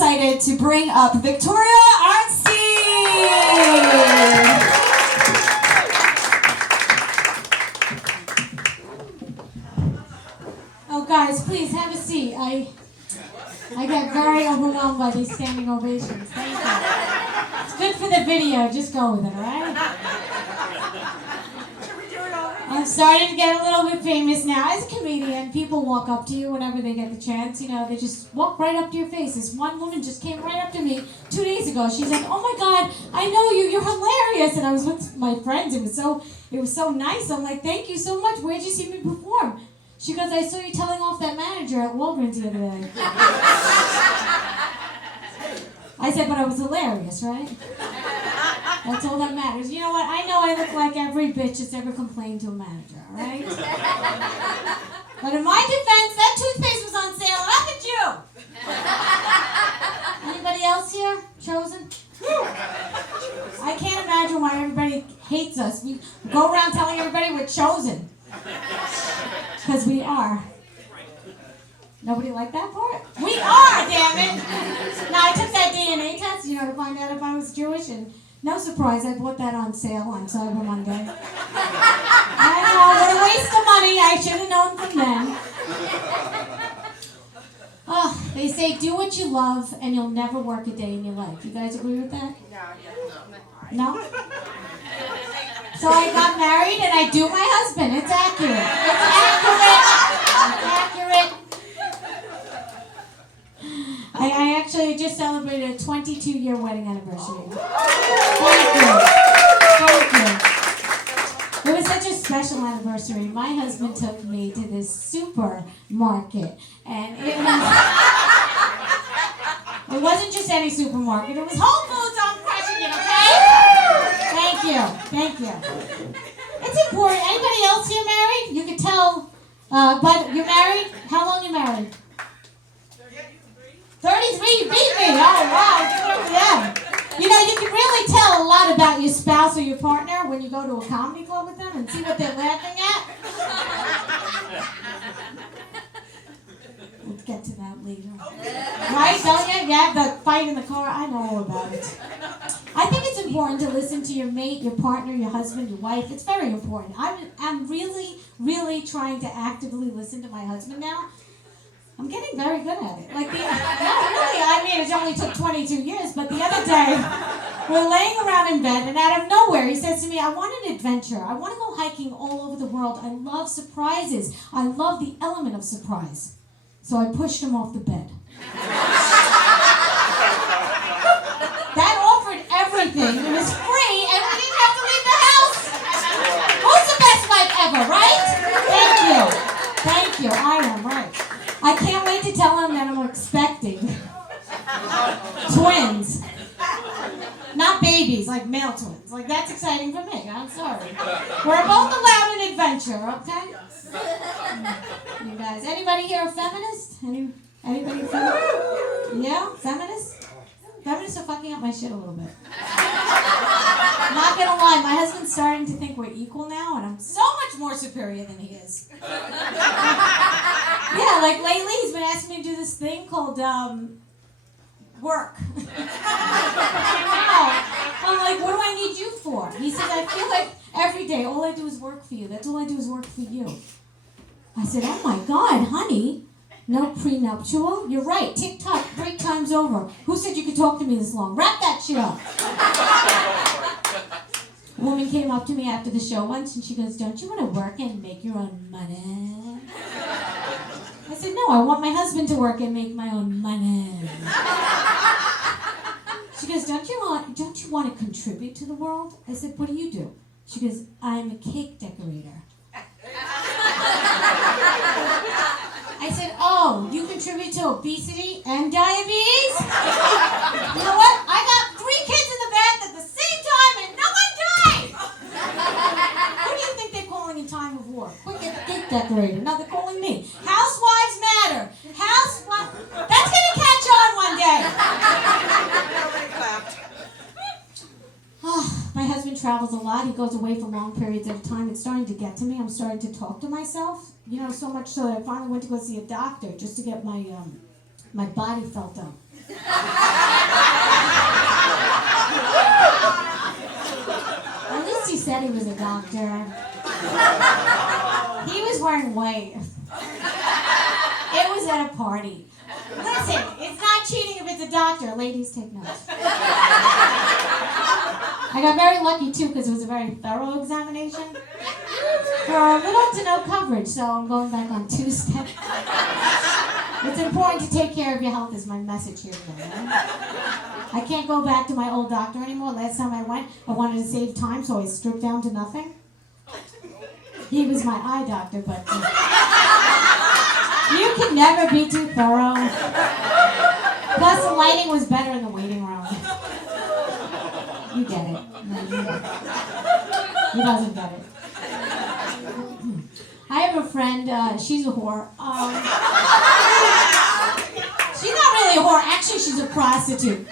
excited to bring up Victoria Arnstein. Oh, guys, please have a seat. I get very overwhelmed by these standing ovations. Thank you. It's good for the video. Just go with it, all right? I'm starting to get a little bit famous now. As a comedian, people walk up to you whenever they get the chance. You know, they just walk right up to your face. This one woman just came right up to me 2 days ago. She's like, "Oh my God, I know you. You're hilarious." And I was with my friends. It was so nice. I'm like, "Thank you so much. Where'd you see me perform?" She goes, "I saw you telling off that manager at Walgreens the other day." I said, "But I was hilarious, right?" That's all that matters. You know what? I know I look like every bitch that's ever complained to a manager, all right? But in my defense, that toothpaste was on sale. Look at you! Anybody else here? Chosen? I can't imagine why everybody hates us. We go around telling everybody we're chosen. Because we are. Nobody like that part? We are, damn it! Now, I took that DNA test, to find out if I was Jewish, and no surprise, I bought that on sale on Cyber Monday. I know, what a waste of money. I should have known from then. Oh, they say do what you love and you'll never work a day in your life. You guys agree with that? No? So I got married and I do my husband. It's accurate. It's accurate. I actually just celebrated a 22-year wedding anniversary. Thank you. It was such a special anniversary. My husband took me to this supermarket, and it wasn't just any supermarket. It was Whole Foods. I'm crushing it, okay? Thank you. It's important. Anybody else here married? You can tell, but you're married? How long you married? 33, you beat me. Oh, wow, good for them. You can really tell a lot about your spouse or your partner when you go to a comedy club with them and see what they're laughing at. We'll get to that later. Right, don't you? Yeah, the fight in the car, I know all about it. I think it's important to listen to your mate, your partner, your husband, your wife. It's very important. I'm really, really trying to actively listen to my husband now. I'm getting very good at it. It only took 22 years, but the other day, we're laying around in bed, and out of nowhere, he says to me, "I want an adventure. I want to go hiking all over the world. I love surprises. I love the element of surprise." So I pushed him off the bed. That offered everything. It was free, and we didn't have to leave the house. Who's the best wife ever, right? Thank you. I am right. I can't wait to tell him that I'm expecting twins. Not babies, like male twins. Like, that's exciting for me. I'm sorry. We're both allowed an adventure, okay? You guys, anybody here a feminist? Anybody a feminist? Yeah? Feminist? Feminists are fucking up my shit a little bit. I'm not gonna lie, my husband's starting to think we're equal now, and I'm so much more superior than he is. Yeah, like lately he's been asking me to do this thing called work. I'm like, "What do I need you for?" He says, "I feel like every day all I do is work for you. That's all I do is work for you." I said, "Oh my God, honey. No prenuptial? You're right. Tick-tock, break time's over. Who said you could talk to me this long? Wrap that shit up." A woman came up to me after the show once and she goes, "Don't you want to work and make your own money?" I said, "No, I want my husband to work and make my own money." She goes, Don't you want to contribute to the world?" I said, "What do you do?" She goes, "I'm a cake decorator." I said, "Oh, you contribute to obesity and diabetes?" You know what? I got 3 kids in the bath at the same time and no one died! Who do you think they're calling in time of war? Quick, get the cake decorator. No, they're calling me. Housewives matter. That's gonna catch on one day. My husband travels a lot. He goes away for long periods at a time. It's starting to get to me. I'm starting to talk to myself. So much so that I finally went to go see a doctor just to get my body felt up. At least he said he was a doctor. He was wearing white. It was at a party. Listen, it's not cheating if it's a doctor. Ladies, take notes. I got very lucky, too, because it was a very thorough examination for little to no coverage, so I'm going back on Tuesday. It's important to take care of your health is my message here today. Right? I can't go back to my old doctor anymore. Last time I went, I wanted to save time, so I stripped down to nothing. He was my eye doctor, but you can never be too thorough. Plus, the lighting was better in the waiting room. You get it. No, you get it. He doesn't get it. I have a friend, she's a whore. She's not really a whore. Actually, she's a prostitute.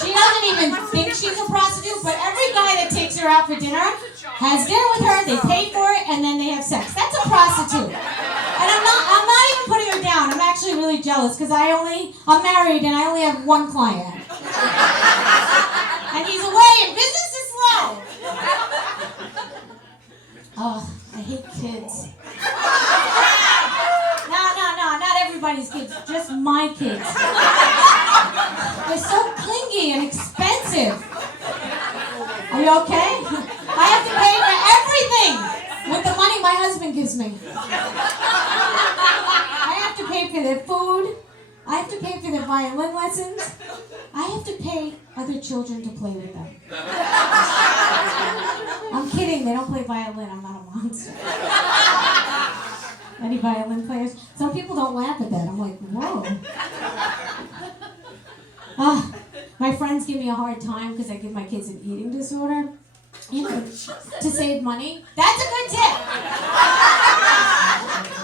She doesn't even think she's a prostitute, but every guy that takes her out for dinner has dinner with her, they pay for it, and then they have sex. That's a prostitute. And I'm not even putting her down. I'm actually really jealous because I'm married and I only have one client. And he's away and business is slow. Oh, I hate kids. No, not everybody's kids, just my kids. They're so clingy and expensive. Are you okay? I have to pay for everything with the money my husband gives me. I have to pay for their food. I have to pay for their violin lessons. I have to pay other children to play with them. I'm kidding, they don't play violin. I'm not a monster. Any violin players? Some people don't laugh at that. I'm like, whoa. My friends give me a hard time because I give my kids an eating disorder. You know, to save money. That's a good tip.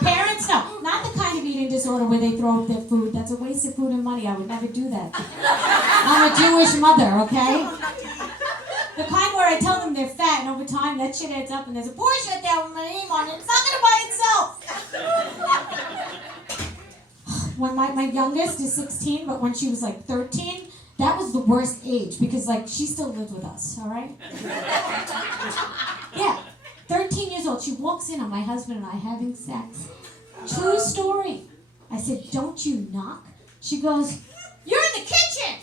Parents, no. Not the kind of eating disorder where they throw up their food. That's a waste of food and money. I would never do that. I'm a Jewish mother, okay? The kind where I tell them they're fat and over time that shit adds up and there's a portion out there with my name on it. It's not going to buy itself. When my youngest is 16, but when she was like 13, that was the worst age because like she still lived with us, all right? Yeah, 13 years old. She walks in on my husband and I having sex. True story. I said, don't you knock? She goes, you're in the kitchen.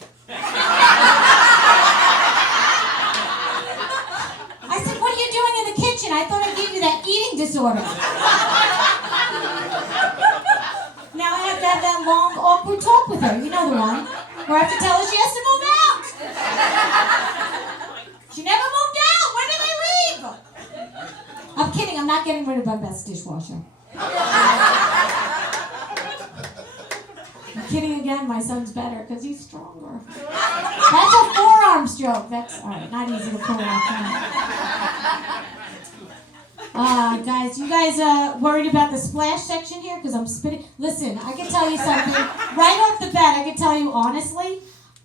I said, what are you doing in the kitchen? I thought I gave you that eating disorder. Now I have to have that long, awkward talk with her. You know the one. Where I have to tell her she has to move out. She never moved out. When did they leave? I'm kidding. I'm not getting rid of my best dishwasher. I'm kidding again. My son's better because he's stronger. That's a forearms joke. That's all right. Not easy to pull off. Guys, you guys worried about the splash section here? Because I'm spitting. Listen, I can tell you something. Right off the bat, I can tell you honestly,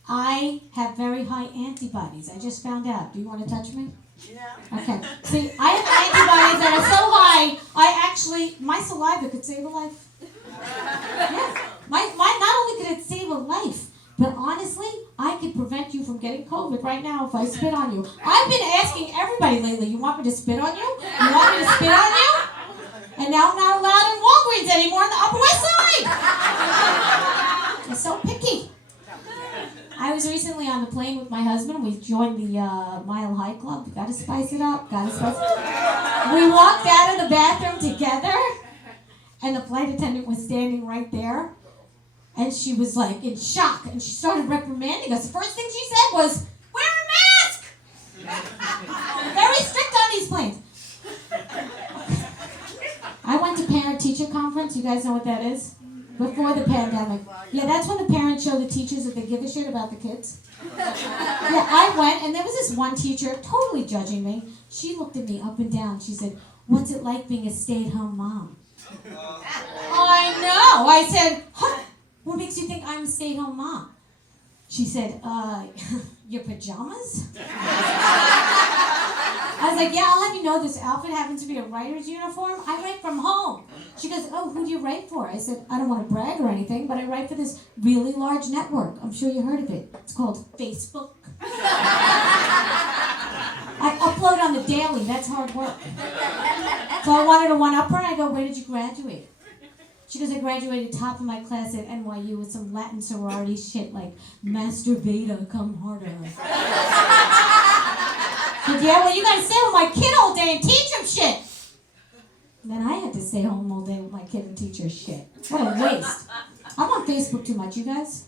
I have very high antibodies. I just found out. Do you want to touch me? Yeah. Okay. See, I have antibodies that are so high, my saliva could save a life. Yeah. Not only could it save a life, but honestly, I could prevent you from getting COVID right now if I spit on you. I've been asking everybody lately, you want me to spit on you? You want me to spit on you? And now I'm not allowed in Walgreens anymore on the Upper West Side. They're so picky. I was recently on the plane with my husband. We joined the Mile High Club. Gotta spice it up. We walked out of the bathroom together, and the flight attendant was standing right there. And she was like in shock, and she started reprimanding us. The first thing she said was, wear a mask! Very strict on these planes. I went to parent-teacher conference. You guys know what that is? Before the pandemic. Yeah, that's when the parents show the teachers that they give a shit about the kids. Yeah, I went, and there was this one teacher totally judging me. She looked at me up and down. She said, what's it like being a stay-at-home mom? I know. I said, huh? What makes you think I'm a stay-at-home mom? She said, your pajamas? I was like, yeah, I'll have you know this outfit happens to be a writer's uniform. I write from home. She goes, oh, who do you write for? I said, I don't want to brag or anything, but I write for this really large network. I'm sure you heard of it. It's called Facebook. I upload on the daily. That's hard work. So I wanted to one-up her, and I go, where did you graduate? She goes, I graduated top of my class at NYU with some Latin sorority shit like Master Beta, come harder. I said, yeah, well, you gotta stay with my kid all day and teach him shit. And then I had to stay home all day with my kid and teach her shit. What a waste. I'm on Facebook too much, you guys?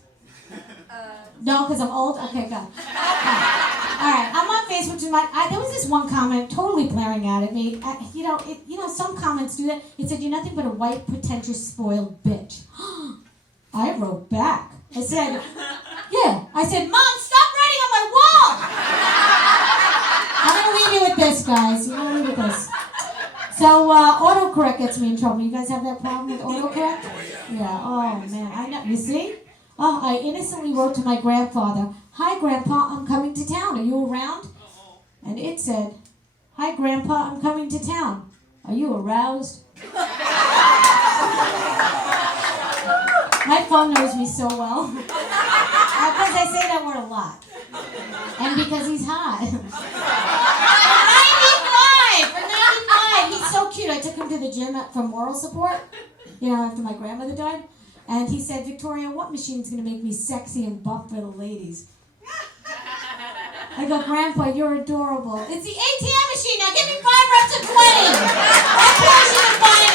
No, because I'm old? Okay, go. All right, I'm on Facebook too much. There was this one comment totally blaring out at me. Some comments do that. It said, you're nothing but a white, pretentious, spoiled bitch. I wrote back. I said, yeah. I said, Mom, stop writing on my wall! I'm going to leave you with this, guys. I'm going to leave you with this. So, autocorrect gets me in trouble. You guys have that problem with autocorrect? Yeah, oh, man. I know. You see? Oh, I innocently wrote to my grandfather, hi, Grandpa, I'm coming to town. Are you around? And it said, hi, Grandpa, I'm coming to town. Are you aroused? My phone knows me so well. Because I say that word a lot. And because he's hot. For 95! He's so cute. I took him to the gym for moral support, after my grandmother died. And he said, Victoria, what machine's going to make me sexy and buff for the ladies? I go, Grandpa, you're adorable. It's the ATM machine. Now give me 5 reps of 20. That's why she can buy